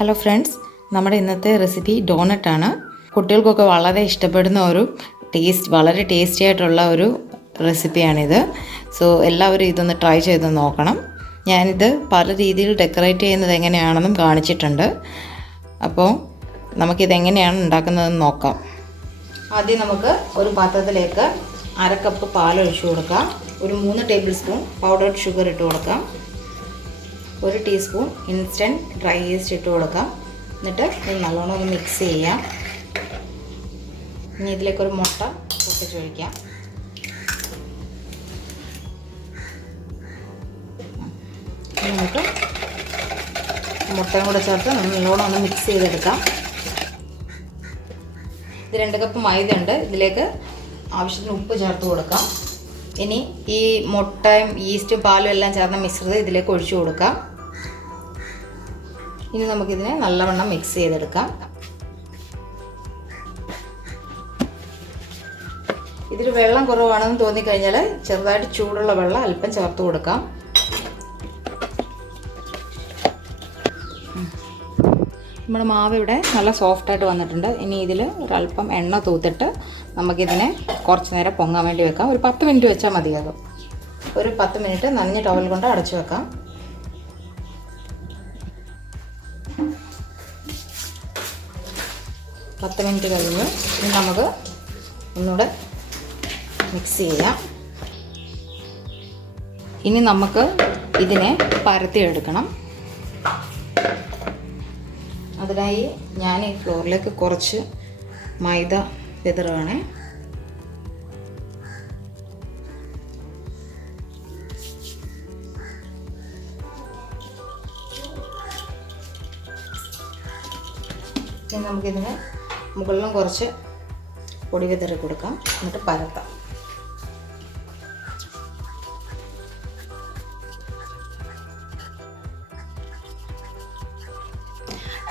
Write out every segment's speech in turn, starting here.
Hello friends, നമ്മുടെ ഇന്നത്തെ recipe ഡോണറ്റാണ്. കുട്ടികൾക്കൊക്കെ വളരെ ഇഷ്ടപ്പെടുന്ന വളരെ ടേസ്റ്റി ആയിട്ടുള്ള ഒരു റെസിപ്പിയാണിത്. സോ എല്ലാവരും ഇതൊന്ന് ട്രൈ ചെയ്ത് നോക്കണം. ഞാനിത് പല രീതിയിൽ ഡെക്കറേറ്റ് ചെയ്യുന്നത് എങ്ങനെയാണെന്നും കാണിച്ചിട്ടുണ്ട്. അപ്പോൾ നമുക്കിതെങ്ങനെയാണ് ഉണ്ടാക്കുന്നതെന്ന് നോക്കാം. ആദ്യം നമുക്ക് ഒരു പാത്രത്തിലേക്ക് 1/2 കപ്പ് പാലൊഴിച്ച് കൊടുക്കാം. ഒരു 3 ടേബിൾ സ്പൂൺ പൗഡർഡ് ഷുഗർ ഇട്ട് കൊടുക്കാം. 1 ടീസ്പൂൺ ഇൻസ്റ്റൻറ്റ് ഡ്രൈ ഈസ്റ്റ് ഇട്ട് കൊടുക്കാം. എന്നിട്ട് ഇത് നല്ലോണം ഒന്ന് മിക്സ് ചെയ്യാം. ഇനി ഇതിലേക്കൊരു മുട്ട പൊട്ടിച്ചൊഴിക്കാം. നമുക്ക് മുട്ടയും കൂടെ ചേർത്ത് നല്ലോണം ഒന്ന് മിക്സ് ചെയ്തെടുക്കാം. ഇത് 2 കപ്പ് മൈദ ഉണ്ട്. ഇതിലേക്ക് ആവശ്യത്തിന് ഉപ്പ് ചേർത്ത് കൊടുക്കാം. ഇനി ഈ മുട്ടയും ഈസ്റ്റും പാലും എല്ലാം ചേർന്ന മിശ്രിതം ഇതിലേക്ക് ഒഴിച്ചു കൊടുക്കാം. ഇനി നമുക്കിതിനെ നല്ലവണ്ണം മിക്സ് ചെയ്തെടുക്കാം. ഇതിൽ വെള്ളം കുറവാണെന്ന് തോന്നിക്കഴിഞ്ഞാൽ ചെറുതായിട്ട് ചൂടുള്ള വെള്ളം അല്പം ചേർത്ത് കൊടുക്കാം. നമ്മുടെ മാവ് ഇവിടെ നല്ല സോഫ്റ്റായിട്ട് വന്നിട്ടുണ്ട്. ഇനി ഇതിൽ ഒരല്പം എണ്ണ തൂത്തിട്ട് നമുക്കിതിനെ കുറച്ച് നേരം പൊങ്ങാൻ വേണ്ടി വെക്കാം. ഒരു 10 മിനിറ്റ് വെച്ചാൽ മതിയാകും. ഒരു 10 മിനിറ്റ് നനഞ്ഞ ടവൽ കൊണ്ട് അടച്ചു വെക്കാം. പത്ത് മിനിറ്റ് കഴിഞ്ഞു. ഇനി നമുക്ക് ഒന്നുകൂടെ മിക്സ് ചെയ്യാം. ഇനി നമുക്ക് ഇതിനെ പരത്തിയെടുക്കണം. അതിനായി ഞാൻ ഈ ഫ്ലോറിലേക്ക് കുറച്ച് മൈദ വിതറുകയാണേ. ഇനി നമുക്കിതിന് മുകളിലും കുറച്ച് പൊടി വിതറി കൊടുക്കാം. എന്നിട്ട് പരത്താം.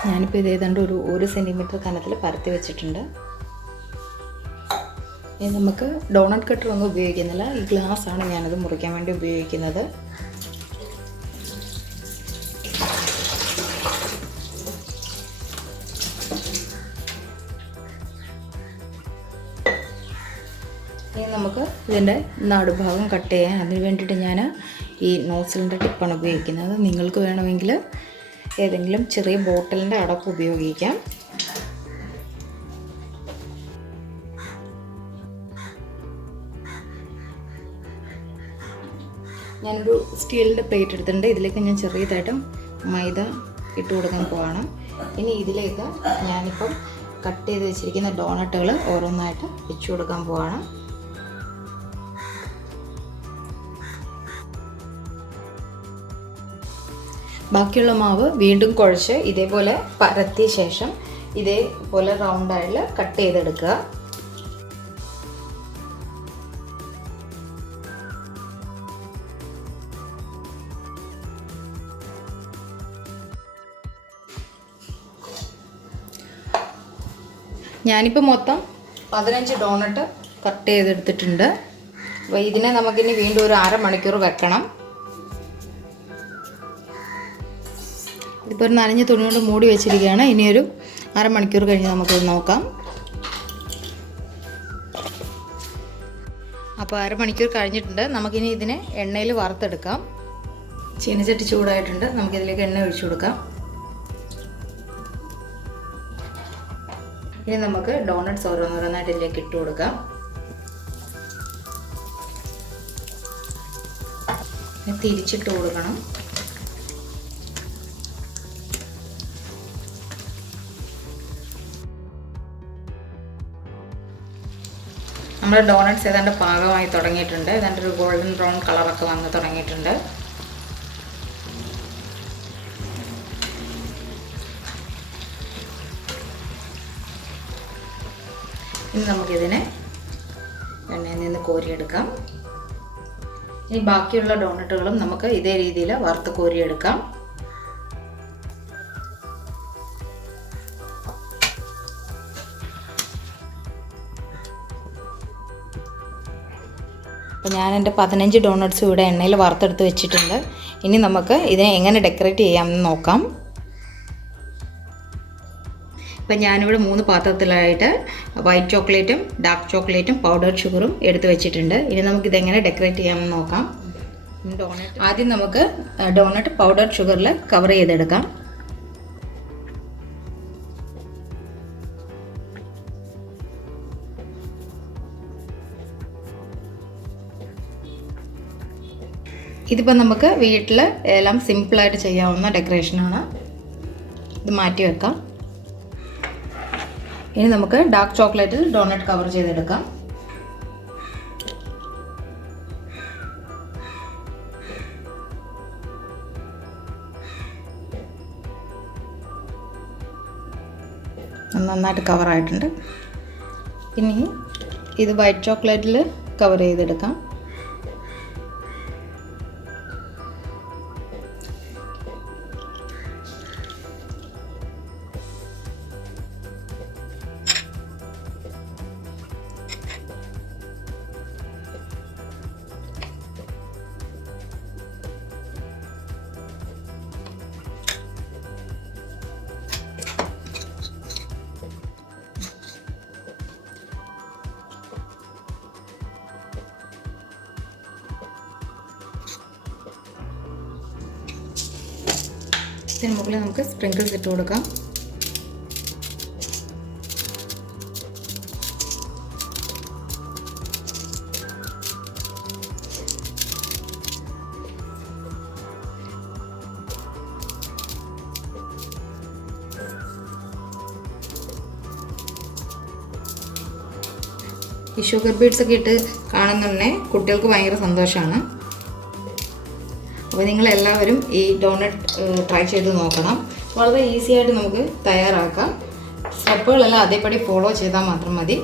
ഞാനിപ്പോൾ ഇത് ഏതാണ്ട് ഒരു 1 സെൻറ്റിമീറ്റർ കനത്തിൽ പരത്തി വെച്ചിട്ടുണ്ട്. ഇനി നമുക്ക് ഡോണറ്റ് കട്ടർ ഒന്നും ഉപയോഗിക്കുന്നില്ല. ഈ ഗ്ലാസ്സാണ് ഞാനത് മുറിക്കാൻ വേണ്ടി ഉപയോഗിക്കുന്നത്. ഇനി നമുക്ക് ഇതിൻ്റെ നടുഭാഗം കട്ട് ചെയ്യാൻ അതിന് വേണ്ടിയിട്ട് ഞാൻ ഈ നോസിലിൻ്റെ ടിപ്പാണ് ഉപയോഗിക്കുന്നത്. നിങ്ങൾക്ക് വേണമെങ്കിൽ ഏതെങ്കിലും ചെറിയ ബോട്ടിലിൻ്റെ അടപ്പ് ഉപയോഗിക്കാം. ഞാനൊരു സ്റ്റീലിൻ്റെ പ്ലേറ്റ് എടുത്തിട്ടുണ്ട്. ഇതിലേക്ക് ഞാൻ ചെറിയതായിട്ടും മൈദ ഇട്ട് കൊടുക്കാൻ പോവാണ്. ഇനി ഇതിലേക്ക് ഞാനിപ്പം കട്ട് ചെയ്ത് വെച്ചിരിക്കുന്ന ഡോണട്ടുകൾ ഓരോന്നായിട്ട് വെച്ച് കൊടുക്കാൻ പോവാണ്. ബാക്കിയുള്ള മാവ് വീണ്ടും കുഴച്ച് ഇതേപോലെ പരത്തിയ ശേഷം ഇതേപോലെ റൗണ്ടായിട്ട് കട്ട് ചെയ്തെടുക്കുക. ഞാനിപ്പോൾ മൊത്തം 15 ഡോണട്ട് കട്ട് ചെയ്തെടുത്തിട്ടുണ്ട്. അപ്പോൾ ഇതിനെ നമുക്കിനി വീണ്ടും ഒരു 1/2 മണിക്കൂർ വെക്കണം. ഇപ്പോൾ ഒരു നനഞ്ഞ തുണി കൊണ്ട് മൂടി വെച്ചിരിക്കുകയാണ്. ഇനിയൊരു 1/2 മണിക്കൂർ കഴിഞ്ഞ് നമുക്കിത് നോക്കാം. അപ്പോൾ 1/2 മണിക്കൂർ കഴിഞ്ഞിട്ടുണ്ട്. നമുക്കിനി ഇതിനെ എണ്ണയിൽ വറുത്തെടുക്കാം. ചീനച്ചട്ടി ചൂടായിട്ടുണ്ട്. നമുക്കിതിലേക്ക് എണ്ണ ഒഴിച്ചു കൊടുക്കാം. ഇനി നമുക്ക് ഡോണട്ട്സ് ഓരോന്നോരോന്നായിട്ട് ഇതിലേക്ക് ഇട്ട് കൊടുക്കാം. തിരിച്ചിട്ട് കൊടുക്കണം. നമ്മുടെ ഡോണട്ട്സ് ഏതാണ്ട് പാകമായി തുടങ്ങിയിട്ടുണ്ട്. ഏതാണ്ട് ഒരു ഗോൾഡൻ ബ്രൗൺ കളറൊക്കെ വന്ന് തുടങ്ങിയിട്ടുണ്ട്. ഇനി നമുക്കിതിനെ എണ്ണയിൽ നിന്ന് കോരിയെടുക്കാം. ഇനി ബാക്കിയുള്ള ഡോണട്ടുകളും നമുക്ക് ഇതേ രീതിയിൽ വറുത്ത് കോരിയെടുക്കാം. അപ്പോൾ ഞാൻ എൻ്റെ 15 ഡോണട്ട്സും ഇവിടെ എണ്ണയിൽ വറുത്തെടുത്ത് വെച്ചിട്ടുണ്ട്. ഇനി നമുക്ക് ഇതിനെ എങ്ങനെ ഡെക്കറേറ്റ് ചെയ്യാമെന്ന് നോക്കാം. അപ്പം ഞാനിവിടെ 3 പാത്രത്തിലായിട്ട് വൈറ്റ് ചോക്ലേറ്റും ഡാർക്ക് ചോക്ലേറ്റും പൗഡർ ഷുഗറും എടുത്ത് വെച്ചിട്ടുണ്ട്. ഇനി നമുക്കിതെങ്ങനെ ഡെക്കറേറ്റ് ചെയ്യാമെന്ന് നോക്കാം. ആദ്യം നമുക്ക് ഡോണറ്റ് പൗഡർ ഷുഗറിൽ കവർ ചെയ്തെടുക്കാം. ഇതിപ്പോൾ നമുക്ക് വീട്ടിൽ എല്ലാം സിമ്പിളായിട്ട് ചെയ്യാവുന്ന ഡെക്കറേഷനാണ്. ഇത് മാറ്റി വെക്കാം. ഇനി നമുക്ക് ഡാർക്ക് ചോക്ലേറ്റിൽ ഡോണറ്റ് കവർ ചെയ്തെടുക്കാം. നന്നായിട്ട് കവറായിട്ടുണ്ട്. ഇനി ഇത് വൈറ്റ് ചോക്ലേറ്റിൽ കവർ ചെയ്തെടുക്കാം. ഇതിന് മുകളിൽ നമുക്ക് സ്പ്രിങ്കിൾസ് ഇട്ട് കൊടുക്കാം. ഈ ഷുഗർ ബീഡ്സ് ഒക്കെ ഇട്ട് കാണുന്നുണ്ടേ കുട്ടികൾക്ക് ഭയങ്കര സന്തോഷമാണ്. അപ്പോൾ നിങ്ങളെല്ലാവരും ഈ ഡോണറ്റ് ട്രൈ ചെയ്ത് നോക്കണം. വളരെ ഈസി ആയിട്ട് നമുക്ക് തയ്യാറാക്കാം. സ്റ്റെപ്പുകളെല്ലാം അതേപടി ഫോളോ ചെയ്താൽ മാത്രം മതി.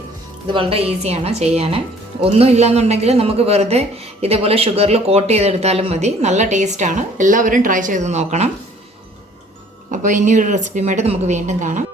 ഇത് വളരെ ഈസിയാണ് ചെയ്യാൻ. ഒന്നും ഇല്ലയെന്നുണ്ടെങ്കിൽ നമുക്ക് വെറുതെ ഇതേപോലെ ഷുഗറിൽ കോട്ട് ചെയ്തെടുത്താലും മതി. നല്ല ടേസ്റ്റാണ്. എല്ലാവരും ട്രൈ ചെയ്ത് നോക്കണം. അപ്പോൾ ഇനിയൊരു റെസിപ്പിയുമായിട്ട് നമുക്ക് വീണ്ടും കാണാം.